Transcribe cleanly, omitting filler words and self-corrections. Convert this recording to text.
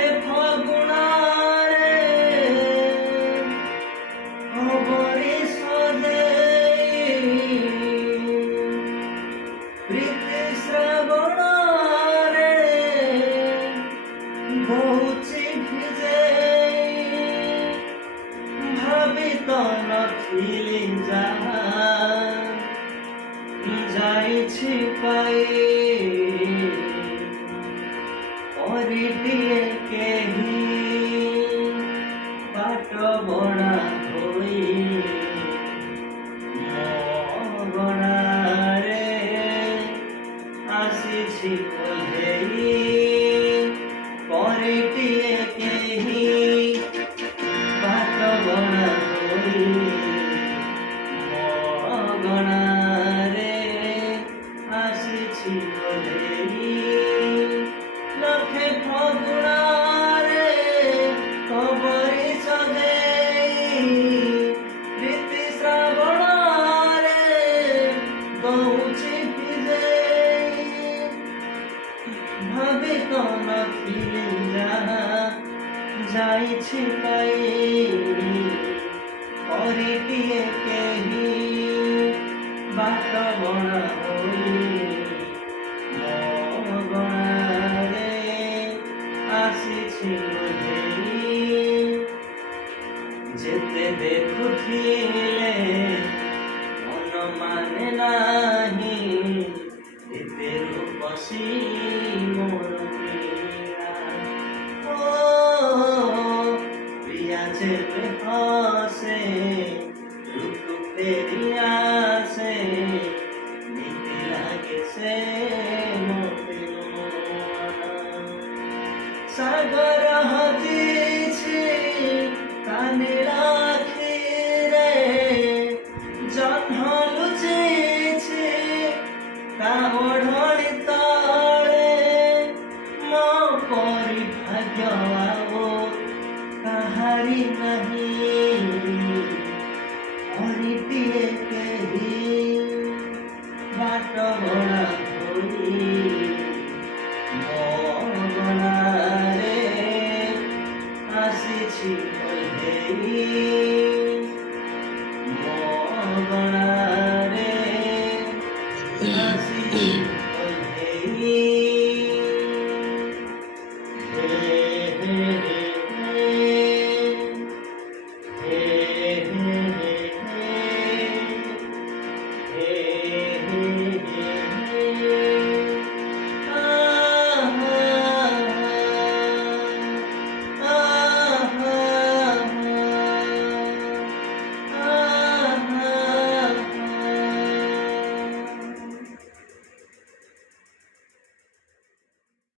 লক্ষে ফাগুণারে খবরে সজেই প্রীতি শ্রাবণারে ବହୁଛି ଭିଜେଇ ଭାବି ତ ନଥିଲି ଯାହା ଯାଇଛି ପାଇ କରିଦିଏ କେହି ବାଟ ବଣା ହୋଇ ମୋ ଗଣାରେ ଆସିଛି ଓହ୍ଲେଇ କରିଦିଏ କେହି ବାଟ ବଣା ହୋଇ ମୋ ଗଣାରେ ଆସିଛି ଓହ୍ଲେଇ ଲକ୍ଷେ ଫଗୁଣାରେ ଖବରି ସଜେଇ ପ୍ରୀତି ଶ୍ରାବଣରେ ଦଉଛି ଭିଜେଇ ଭାବି ତ ନଥିଲି ଯାହା ଯାଇଛି ପାଇ କରିଦିଏ କେହି ବାଟ ବଣା ହୋଇ ମୋ ଗଣାରେ ଆସିଛି ଓହ୍ଲେଇ ଯେତେ ଦେଖୁଥିଲେ ମନ ମାନେ ନାହିଁ ଏତେ ରୂପସୀ ମୋର ପ୍ରିୟା ଓ ପ୍ରିୟା ଯେବେ ହସେ ଋତୁ ଫେରି ଆସେ ନୀତି ଲାଗେ ସେ ମୋତେ ସାଗର